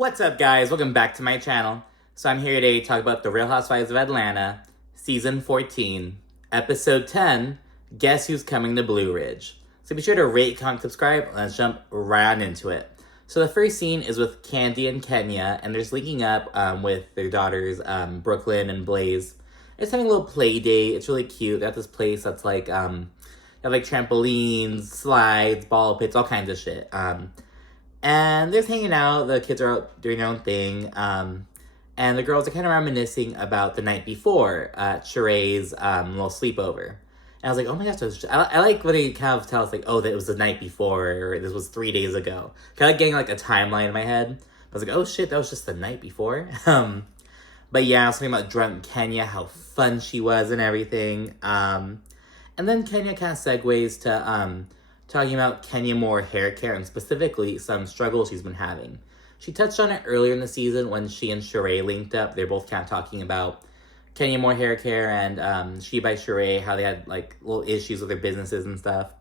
What's up, guys? Welcome back to my channel. So I'm here today to talk about The Real Housewives of Atlanta, Season 14, Episode 10, Guess Who's Coming to Blue Ridge. So be sure to rate, comment, subscribe, and let's jump right on into it. So the first scene is with Kandi and Kenya, and they're just linking up with their daughters, Brooklyn and Blaze. They're just having a little play date. It's really cute. They have this place that's like, they have like trampolines, slides, ball pits, all kinds of shit. And they're just hanging out. The kids are out doing their own thing. And the girls are kind of reminiscing about the night before at Shereé's little sleepover. And I was like, oh my gosh, I like when they kind of tell us, like, oh, that it was the night before, or this was 3 days ago. Kind of getting, like, a timeline in my head. I was like, oh shit, that was just the night before. But yeah, I was talking about drunk Kenya, how fun she was and everything. And then Kenya kind of segues to talking about Kenya Moore hair care and specifically some struggles she's been having. She touched on it earlier in the season when she and Shereé linked up. They're both kind of talking about Kenya Moore hair care and She by Shereé, how they had like little issues with their businesses and stuff.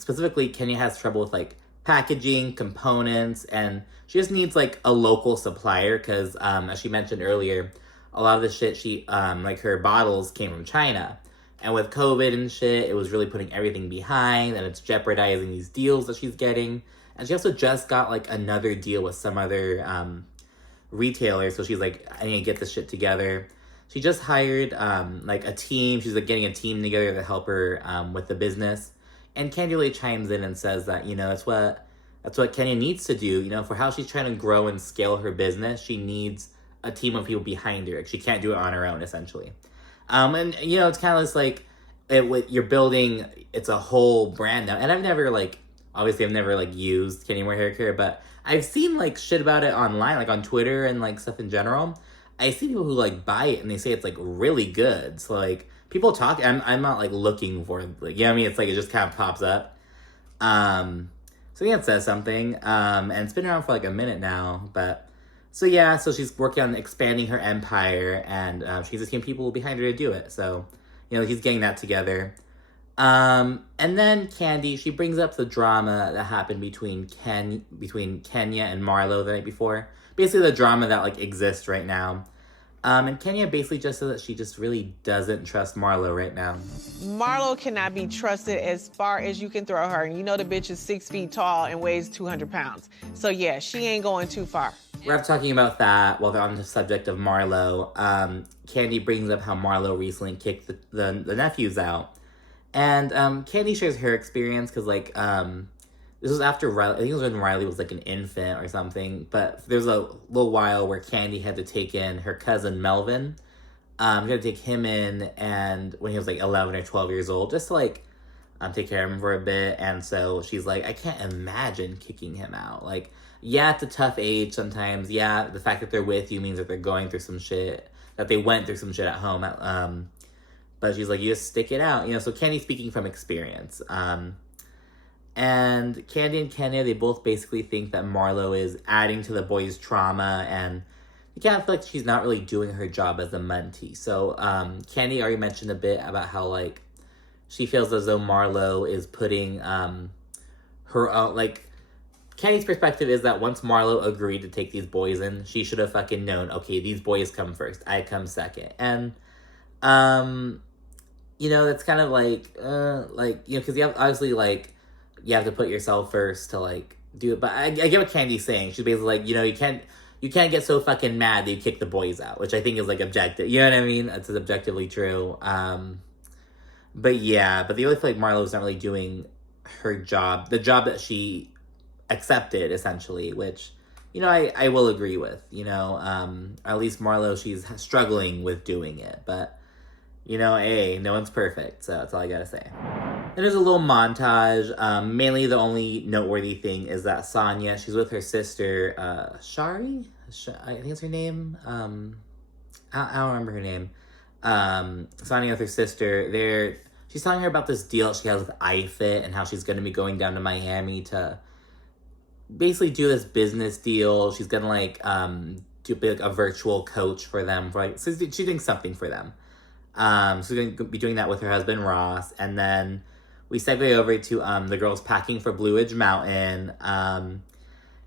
Specifically, Kenya has trouble with like packaging, components, and she just needs like a local supplier because as she mentioned earlier, a lot of the shit she like her bottles came from China. And with COVID and shit, it was really putting everything behind, and it's jeopardizing these deals that she's getting. And she also just got, like, another deal with some other retailer, so she's like, I need to get this shit together. She just hired, like, a team. She's, like, getting a team together to help her with the business. And Kandi really chimes in and says that, you know, that's what Kenya needs to do. You know, for how she's trying to grow and scale her business, she needs a team of people behind her. Like, she can't do it on her own, essentially. And, you know, it's kind of just like, you're building, it's a whole brand now. And I've never, like, obviously I've never, like, used Kenya Moore hair care, but I've seen, like, shit about it online, like, on Twitter and, like, stuff in general. I see people who, like, buy it and they say it's, like, really good. So, like, people talk, I'm not, like, looking for it. Like, you know what I mean? It's, like, it just kind of pops up. So, yeah, it says something. And it's been around for, like, a minute now, but... So yeah, so she's working on expanding her empire, and she's a team of people behind her to do it. So, you know, he's getting that together. And then Kandi, she brings up the drama that happened between Kenya and Marlo the night before. Basically the drama that, like, exists right now. And Kenya basically just said that she just really doesn't trust Marlo right now. Marlo cannot be trusted as far as you can throw her. And you know the bitch is 6 feet tall and weighs 200 pounds. So yeah, she ain't going too far. We're talking about that while they're on the subject of Marlo. Kandi brings up how Marlo recently kicked the nephews out. And Kandi shares her experience because, like, this was after Riley, I think it was when Riley was, like, an infant or something. But there was a little while where Kandi had to take in her cousin Melvin. She had to take him in and when he was, like, 11 or 12 years old, just to, like, take care of him for a bit. And so she's like, I can't imagine kicking him out. Like, yeah, it's a tough age sometimes. Yeah, the fact that they're with you means that they're going through some shit, that they went through some shit at home. But she's like, you just stick it out. You know, so Kandi's speaking from experience. And Kandi and Kenya, they both basically think that Marlo is adding to the boys' trauma, and you kind of feel like she's not really doing her job as a mentee. So Kandi already mentioned a bit about how, like, she feels as though Marlo is putting her own, like, Kandi's perspective is that once Marlo agreed to take these boys in, she should have fucking known, okay, these boys come first, I come second. And, you know, that's kind of like, you know, because you have, obviously, like, you have to put yourself first to, like, do it. But I get what Kandi's saying. She's basically like, you know, you can't get so fucking mad that you kick the boys out, which I think is, like, objective. You know what I mean? That's objectively true. But yeah, but they really feel like Marlo's not really doing her job, the job that she accepted, essentially, which, you know, I will agree with, you know, at least Marlo, she's struggling with doing it, but, you know, hey, no one's perfect, so that's all I gotta say. And there's a little montage. Mainly the only noteworthy thing is that Sanya, she's with her sister, Shari? I think it's her name. I don't remember her name. Sanya with her sister, she's telling her about this deal she has with iFit and how she's going to be going down to Miami to basically do this business deal. She's gonna, like, do like a virtual coach for them, right? So she's doing something for them. So she's gonna be doing that with her husband Ross, and then we segue over to the girls packing for Blue Ridge Mountain.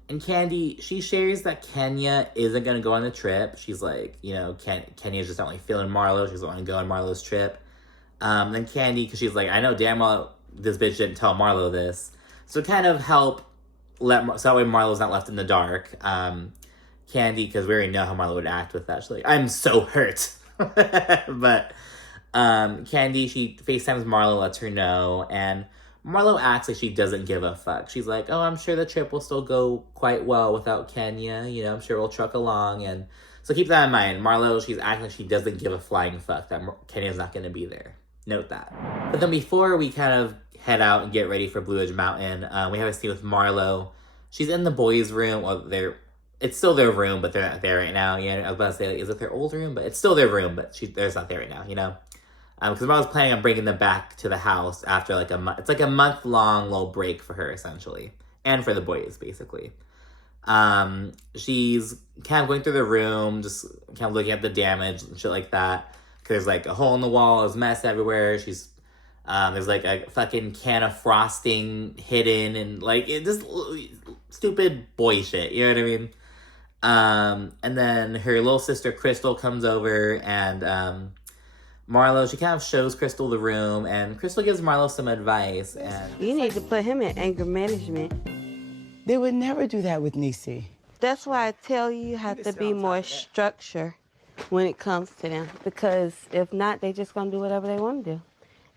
And Kandi, she shares that Kenya isn't going to go on the trip. She's like, you know, Kenya's just not like feeling Marlo. She doesn't want to go on Marlo's trip. Then Kandi, because she's like, I know damn well this bitch didn't tell Marlo this. So kind of help so that way Marlo's not left in the dark. Kandi, because we already know how Marlo would act with that. She's like, I'm so hurt. But Kandi, she FaceTimes Marlo, lets her know, and Marlo acts like she doesn't give a fuck. She's like, oh, I'm sure the trip will still go quite well without Kenya. You know, I'm sure we'll truck along. And so keep that in mind. Marlo, she's acting like she doesn't give a flying fuck that Kenya's not going to be there. Note that. But then before we kind of head out and get ready for Blue Ridge Mountain, we have a scene with Marlo. She's in the boys' room. Well, it's still their room, but they're not there right now. Yeah, I was about to say, like, is it their old room? But it's still their room, but they're not there right now, you know? Because Marlo's planning on bringing them back to the house after like a month. It's like a month-long little break for her, essentially. And for the boys, basically. She's kind of going through the room, just kind of looking at the damage and shit like that. There's like a hole in the wall, there's mess everywhere. There's like a fucking can of frosting hidden, and like it just stupid boy shit, you know what I mean? And then her little sister Crystal comes over, and Marlo, she kind of shows Crystal the room, and Crystal gives Marlo some advice. And you need to put him in anger management. They would never do that with Niecy. That's why I tell you have to be more structured when it comes to them, because if not, they just gonna do whatever they want to do.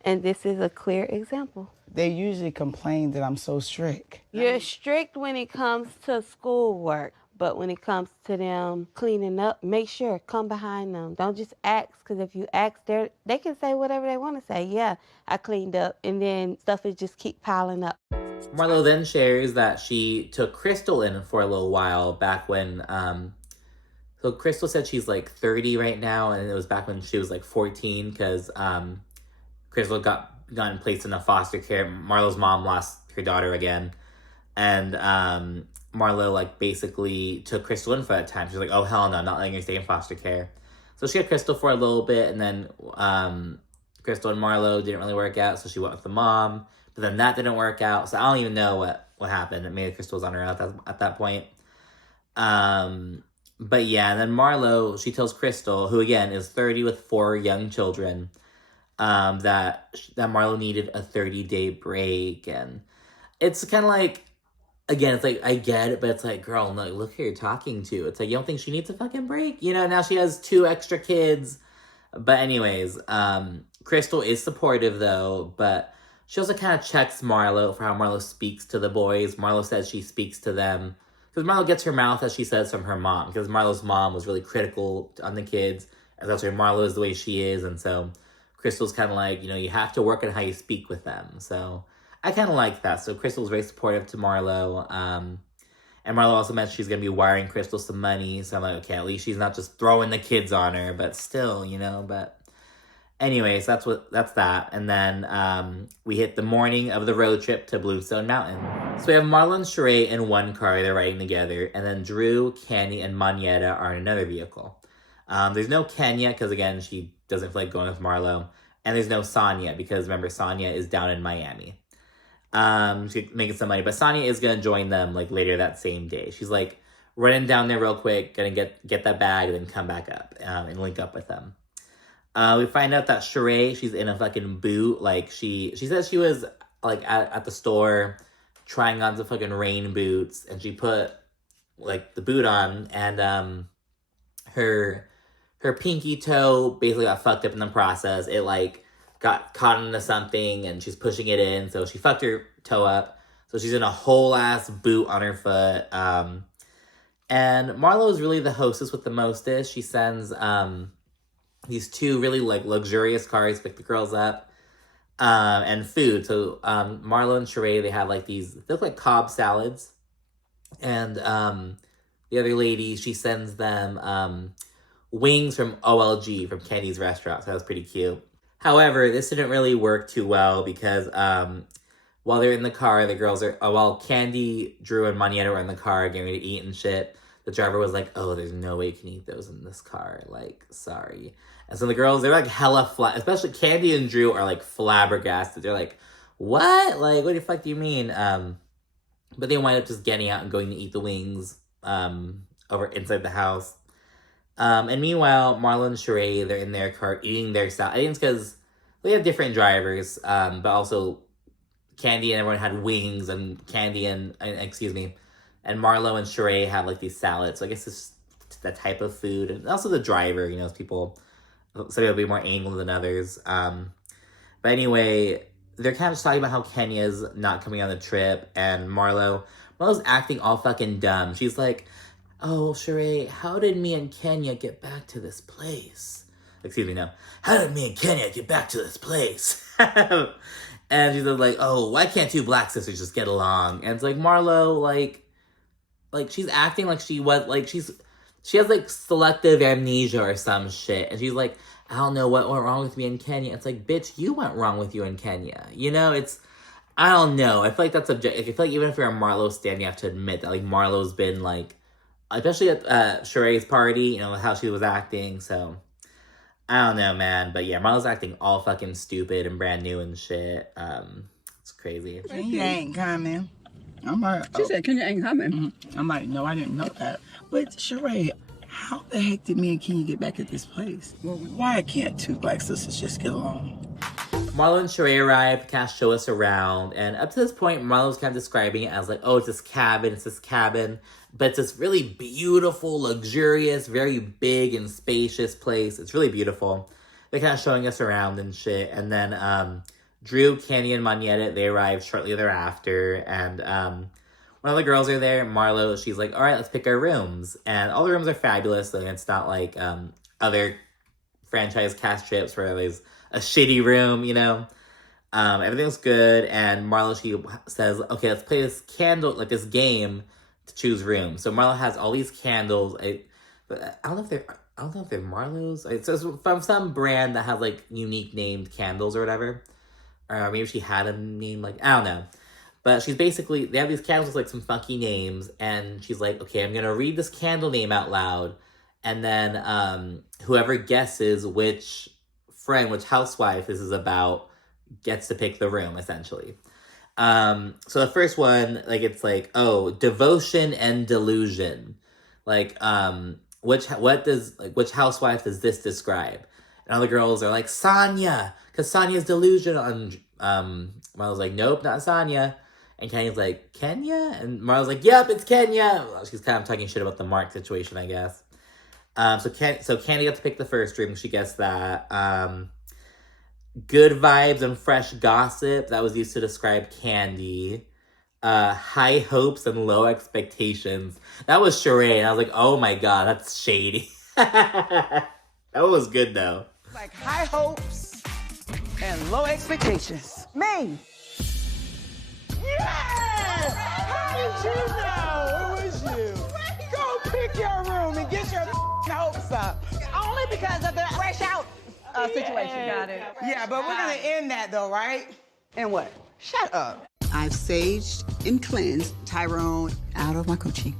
And this is a clear example. They usually complain that I'm so strict. You're strict when it comes to schoolwork, but when it comes to them cleaning up, make sure, come behind them. Don't just ask, because if you ask, they can say whatever they want to say. Yeah, I cleaned up, and then stuff is just keep piling up. Marlo then shares that she took Crystal in for a little while back when, so Crystal said she's like 30 right now, and it was back when she was like 14, because Crystal gotten placed in a foster care. Marlo's mom lost her daughter again, and Marlo like basically took Crystal in for that time. She's like, oh hell no, I'm not letting her stay in foster care. So she had Crystal for a little bit, and then Crystal and Marlo didn't really work out, so she went with the mom. But then that didn't work out, so I don't even know what happened. Maybe Crystal was on her own at that point. But yeah, and then Marlo, she tells Crystal, who again is 30 with 4 young children, that Marlo needed a 30-day break. And it's kind of like, again, it's like, I get it, but it's like, girl, no, look who you're talking to. It's like, you don't think she needs a fucking break? You know, now she has 2 extra kids. But anyways, Crystal is supportive though, but she also kind of checks Marlo for how Marlo speaks to the boys. Marlo says she speaks to them, because Marlo gets her mouth, as she says, from her mom, because Marlo's mom was really critical on the kids, and that's why Marlo is the way she is. And so Crystal's kind of like, you know, you have to work on how you speak with them. So I kind of like that. So Crystal's very supportive to Marlo. And Marlo also mentioned she's going to be wiring Crystal some money. So I'm like, okay, at least she's not just throwing the kids on her, but still, you know. But anyways, that's that. And then we hit the morning of the road trip to Bluestone Mountain. So we have Marlo and Shereé in one car, they're riding together. And then Drew, Kandi, and Monyetta are in another vehicle. There's no Kenya, because again, she doesn't feel like going with Marlo. And there's no Sanya, because remember, Sanya is down in Miami. She's making some money. But Sanya is going to join them like later that same day. She's like running down there real quick, going to get that bag, and then come back up and link up with them. We find out that Shereé, she's in a fucking boot. Like, she says she was like at the store trying on some fucking rain boots, and she put like the boot on, and her pinky toe basically got fucked up in the process. It like got caught into something, and she's pushing it in, so she fucked her toe up. So she's in a whole ass boot on her foot. And Marlo is really the hostess with the mostest. She sends these 2 really like luxurious cars to pick the girls up, and food. So Marlo and Shereé, they have like these, they look like Cobb salads, and the other lady, she sends them wings from OLG, from Kenny's restaurant. So that was pretty cute. However, this didn't really work too well, because while they're in the car, the girls are, while Kandi, Drew, and Monyetta were in the car getting ready to eat and shit, the driver was like, oh, there's no way you can eat those in this car. Like, sorry. And so the girls, they're like hella flat, especially Kandi and Drew are like flabbergasted. They're like, what? Like, what the fuck do you mean? But they wind up just getting out and going to eat the wings over inside the house. And meanwhile, Marlo and Shereé, they're in their car eating their salad. I think it's because they have different drivers, but also Kandi and everyone had wings, and Kandi and Marlo and Shereé have like these salads. So I guess it's that type of food, and also the driver. You know, some people will be more anal than others. But anyway, they're kind of just talking about how Kenya's not coming on the trip, and Marlo's acting all fucking dumb. She's like, "Oh, Shereé, how did me and Kenya get back to this place?" Excuse me, no. How did me and Kenya get back to this place? And she's like, "Oh, why can't two black sisters just get along?" And it's like, Marlo, like she's acting like she has like selective amnesia or some shit. And she's like, "I don't know what went wrong with me and Kenya." It's like, bitch, you went wrong with you and Kenya. You know, I don't know. I feel like that's objective. I feel like even if you're a Marlo stan, you have to admit that like Marlo's been like, especially at Sheree's party, you know, how she was acting. So I don't know, man. But yeah, Marlo's acting all fucking stupid and brand new and shit. It's crazy. Kenya ain't coming. I'm like, She said Kenya ain't coming. I'm like, no, I didn't know that. But Shereé, how the heck did me and Kenya get back at this place? Well, why can't two black sisters just get along? Marlo and Shereé arrive to kind of show us around, and up to this point, Marlo's kind of describing it as like, oh, it's this cabin, but it's this really beautiful, luxurious, very big and spacious place. It's really beautiful. They're kind of showing us around and shit, and then Drew, Kandi, and Monyetta, they arrive shortly thereafter, and when all the girls are there, Marlo, she's like, all right, let's pick our rooms, and all the rooms are fabulous, and it's not like other franchise cast trips where there's a shitty room, you know. Everything's good, and Marlo, she says, okay, let's play this game to choose rooms. So Marlo has all these candles. I don't know if they're Marlo's. It's from some brand that has like unique named candles or whatever. Or maybe she had a name, like, I don't know. But she's basically, they have these candles with like some funky names, and she's like, okay, I'm gonna read this candle name out loud, and then whoever guesses which housewife this is about gets to pick the room, essentially. So the first one, like, it's like, oh, devotion and delusion. Like, which housewife does this describe? And all the girls are like, Sanya, because Sanya's delusional. And Marlo's like, nope, not Sanya. And Kenya's like, Kenya? And Marlo's like, yep, it's Kenya. Well, she's kind of talking shit about the Mark situation, I guess. So Kandi got to pick the first room. She gets that. Good vibes and fresh gossip. That was used to describe Kandi. High hopes and low expectations. That was Shereé. And I was like, oh my god, that's shady. That was good though. Like high hopes and low expectations. Me. Yes! How did you know it was you? Go pick your room and get your hopes up. Only because of the fresh out situation. Got it. Yeah, but we're gonna end that though, right? And what? Shut up. I've saged and cleansed Tyrone out of my coochie.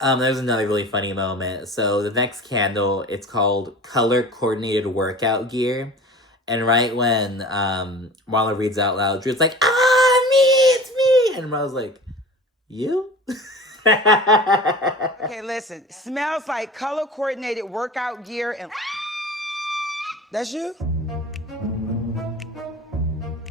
There's another really funny moment. So the next candle, it's called Color Coordinated Workout Gear. And right when Marlo reads out loud, Drew's like, it's me! And Marlo's like, you? Okay, listen. Smells like color coordinated workout gear and that's you?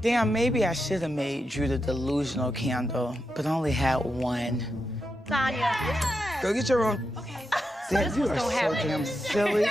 Damn, maybe I should have made Drew the delusional candle, but only had one. Sanya. Go get your room. Okay. Damn, you are so damn silly.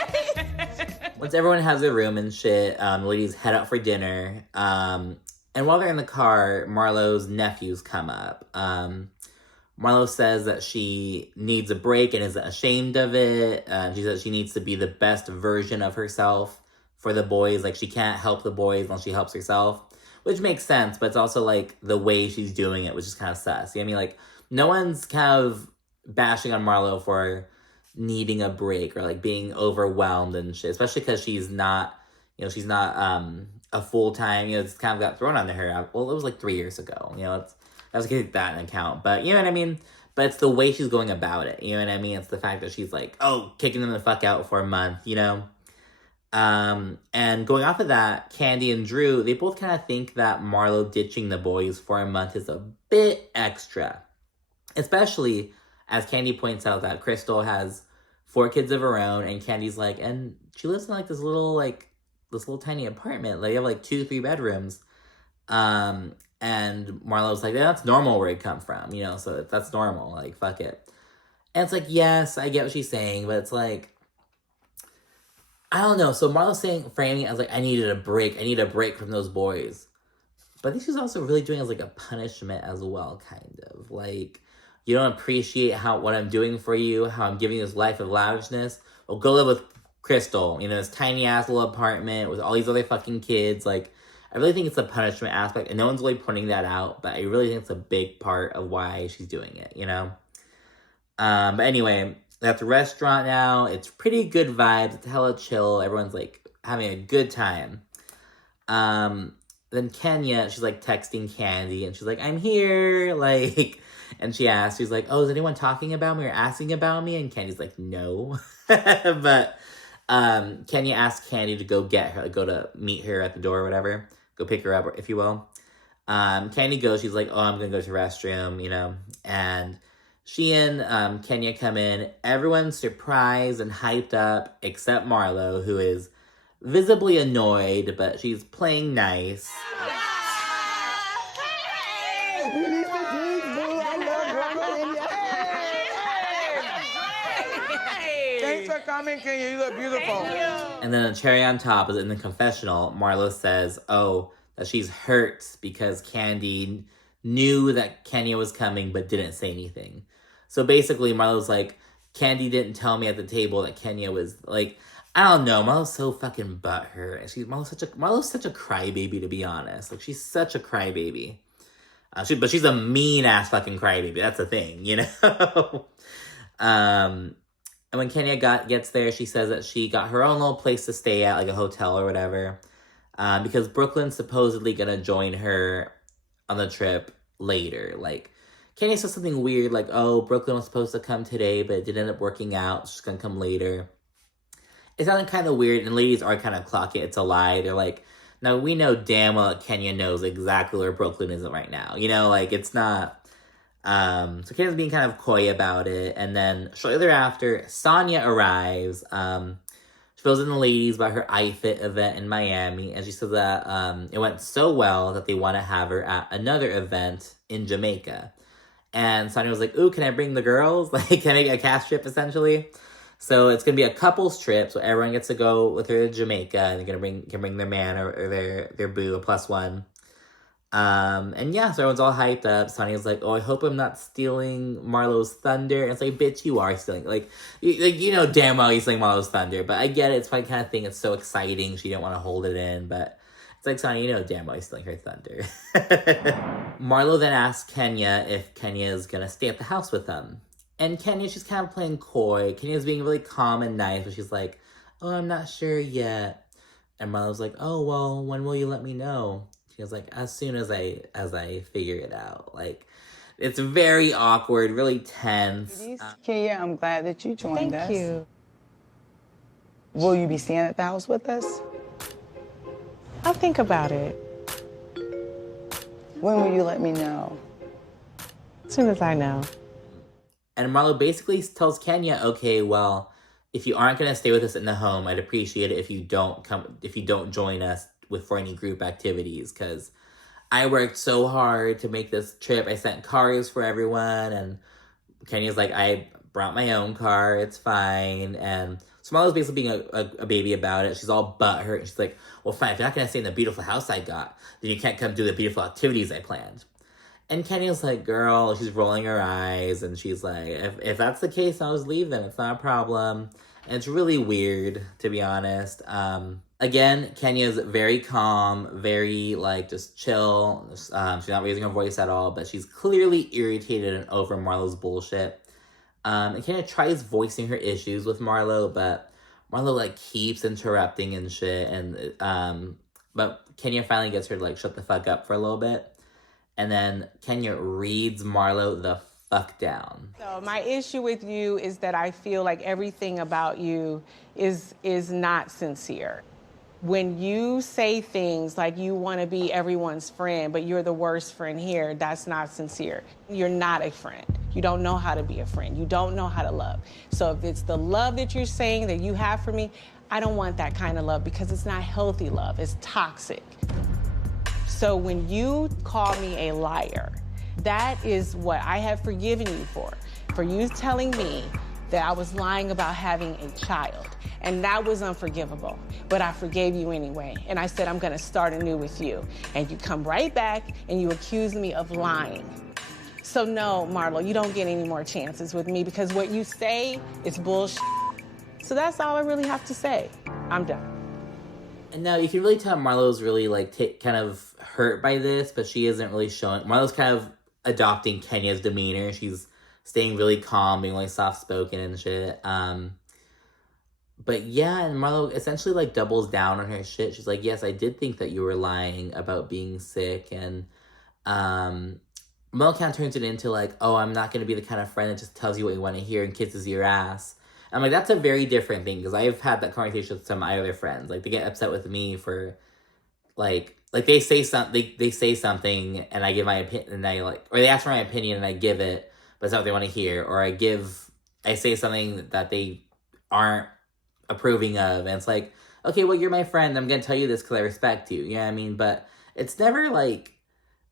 Once everyone has their room and shit, the ladies head out for dinner. And while they're in the car, Marlo's nephews come up. Marlo says that she needs a break and is ashamed of it. She says she needs to be the best version of herself for the boys. Like, she can't help the boys unless she helps herself. Which makes sense, but it's also, like, the way she's doing it, which is kind of sus. You know what I mean? Like, no one's kind of bashing on Marlo for needing a break or, like, being overwhelmed and shit. Especially because she's not a full-time, it's kind of got thrown onto her. Well, it was, like, 3 years ago. I was gonna take that in account. But, you know what I mean? But it's the way she's going about it. You know what I mean? It's the fact that she's like, oh, kicking them the fuck out for a month, you know? And going off of that, Kandi and Drew, they both kind of think that Marlo ditching the boys for a month is a bit extra. Especially as Kandi points out that Crystal has 4 kids of her own, and Candy's like, and she lives in this little tiny apartment. They have 2-3 bedrooms. And Marlo's like, yeah, that's normal where it come from, so that's normal, fuck it. And it's like, yes, I get what she's saying, but it's like, I don't know. So Marlo's framing it as I need a break from those boys. But I think she's also really doing it as a punishment as well, kind of. You don't appreciate what I'm doing for you, how I'm giving you this life of lavishness. Well, go live with Crystal, this tiny ass little apartment with all these other fucking kids. I really think it's a punishment aspect, and no one's really pointing that out, but I really think it's a big part of why she's doing it, But anyway, they're at the restaurant now. It's pretty good vibes. It's hella chill. Everyone's having a good time. Then Kenya, she's texting Kandi, and she's like, I'm here, and she asks, she's like, oh, is anyone talking about me or asking about me? And Candy's like, no. But Kenya asks Kandi to go get her, go to meet her at the door or whatever. Go pick her up, if you will. Kandi goes, she's like, oh, I'm gonna go to the restroom, and she and Kenya come in. Everyone's surprised and hyped up, except Marlo, who is visibly annoyed, but she's playing nice. Thanks for coming, Kenya. You look beautiful. And then a cherry on top is in the confessional. Marlo says, that she's hurt because Kandi knew that Kenya was coming but didn't say anything. So basically, Marlo's like, Kandi didn't tell me at the table that Kenya was I don't know. Marlo's so fucking butthurt. Marlo's such a crybaby, to be honest. She's such a crybaby. But she's a mean ass fucking crybaby. That's the thing, And when Kenya gets there, she says that she got her own little place to stay at, a hotel or whatever, because Brooklyn's supposedly gonna join her on the trip later. Kenya says something weird, Brooklyn was supposed to come today, but it didn't end up working out. She's gonna come later. It sounded kind of weird, and ladies are kind of clocking it's a lie. They're like, now we know damn well that Kenya knows exactly where Brooklyn is right now. It's not. So Kenya's being kind of coy about it, and then shortly thereafter, Sanya arrives. She fills in the ladies about her iFit event in Miami, and she says that it went so well that they want to have her at another event in Jamaica. And Sanya was like, ooh, can I bring the girls? Can I get a cast trip, essentially? So it's going to be a couple's trip, so everyone gets to go with her to Jamaica, and they're going to bring their man or their boo, a +1. And yeah, so everyone's all hyped up. Sonya's like, oh, I hope I'm not stealing Marlo's thunder. And it's like, bitch, you are stealing. You know damn well you're stealing Marlo's thunder. But I get it. It's my kind of thing. It's so exciting. She didn't want to hold it in. But it's like, Sonya, you know damn well you're stealing her thunder. Marlo then asks Kenya if Kenya is going to stay at the house with them. And Kenya, she's kind of playing coy. Kenya's being really calm and nice. But she's like, oh, I'm not sure yet. And Marlo's like, oh, well, when will you let me know? She was like, as soon as I figure it out. It's very awkward, really tense. Kenya, I'm glad that you joined us. Thank you. Will you be staying at the house with us? I'll think about it. When will you let me know? As soon as I know. And Marlo basically tells Kenya, okay, well, if you aren't gonna stay with us in the home, I'd appreciate it if you don't join us for any group activities, because I worked so hard to make this trip. I sent cars for everyone, and Kenya's like, I brought my own car, it's fine. And Marlo's basically being a baby about it. She's all butthurt, and she's like, well, fine, if you're not gonna stay in the beautiful house I got, then you can't come do the beautiful activities I planned. And Kenya's like, girl, she's rolling her eyes, and she's like, if that's the case, I'll just leave them, it's not a problem. And it's really weird, to be honest. Again, Kenya's very calm, very, just chill. She's not raising her voice at all, but she's clearly irritated and over Marlo's bullshit. And Kenya tries voicing her issues with Marlo, but Marlo, keeps interrupting and shit. And, but Kenya finally gets her to, shut the fuck up for a little bit. And then Kenya reads Marlo the fuck down. So my issue with you is that I feel like everything about you is not sincere. When you say things like you want to be everyone's friend, but you're the worst friend here, that's not sincere. You're not a friend. You don't know how to be a friend. You don't know how to love. So if it's the love that you're saying that you have for me, I don't want that kind of love because it's not healthy love. It's toxic. So when you call me a liar, that is what I have forgiven you for you telling me that I was lying about having a child. And that was unforgivable, but I forgave you anyway. And I said, I'm gonna start anew with you. And you come right back and you accuse me of lying. So no, Marlo, you don't get any more chances with me because what you say is bullshit. So that's all I really have to say. I'm done. And now you can really tell Marlo's really like kind of hurt by this, but she isn't really showing. Marlo's kind of adopting Kenya's demeanor. She's staying really calm, being like soft-spoken and shit. But yeah, and Marlo essentially like doubles down on her shit. She's like, yes, I did think that you were lying about being sick. And Marlo kind of turns it into like, oh, I'm not going to be the kind of friend that just tells you what you want to hear and kisses your ass. I'm like, that's a very different thing, because I've had that conversation with some of my other friends. Like, they get upset with me for, like they say something, and I give my opinion, and or they ask for my opinion, and I give it, but it's not what they want to hear. Or I say something that they aren't approving of, and it's like, okay, well, you're my friend, I'm gonna tell you this because I respect you, you know what I mean? But it's never, like,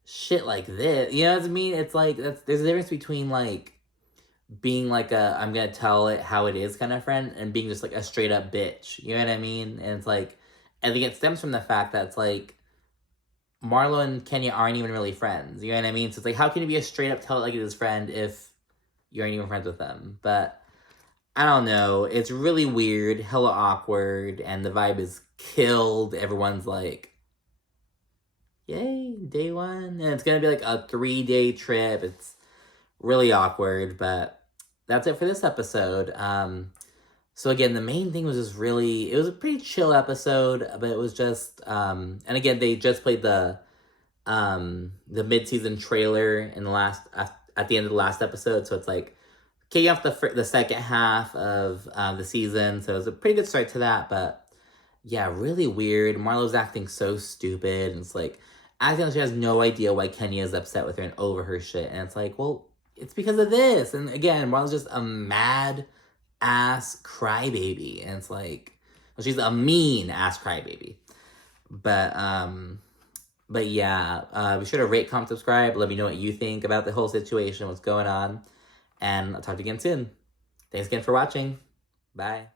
shit like this, you know what I mean? It's like, there's a difference between, like, being like I'm gonna tell it how it is kind of friend, and being just like a straight up bitch, you know what I mean? And it's like, I think it stems from the fact that it's like, Marlo and Kenya aren't even really friends, you know what I mean? So it's like, how can you be a straight up tell it like it is friend if you aren't even friends with them? But I don't know, it's really weird, hella awkward, and the vibe is killed. Everyone's like, yay, day one, and it's gonna be like a 3-day trip. It's really awkward, but that's it for this episode. So again, the main thing was just really, it was a pretty chill episode, but it was just, and again, they just played the mid-season trailer in at the end of the last episode, so it's like, kicking off the second half of the season, so it was a pretty good start to that, but yeah, really weird. Marlo's acting so stupid, and it's like, acting like she has no idea why Kenya is upset with her and over her shit, and it's like, well, it's because of this. And again, Marlo's just a mad ass crybaby, and it's like, well, she's a mean ass crybaby. But yeah, be sure to rate, comment, subscribe. Let me know what you think about the whole situation, what's going on, and I'll talk to you again soon. Thanks again for watching. Bye.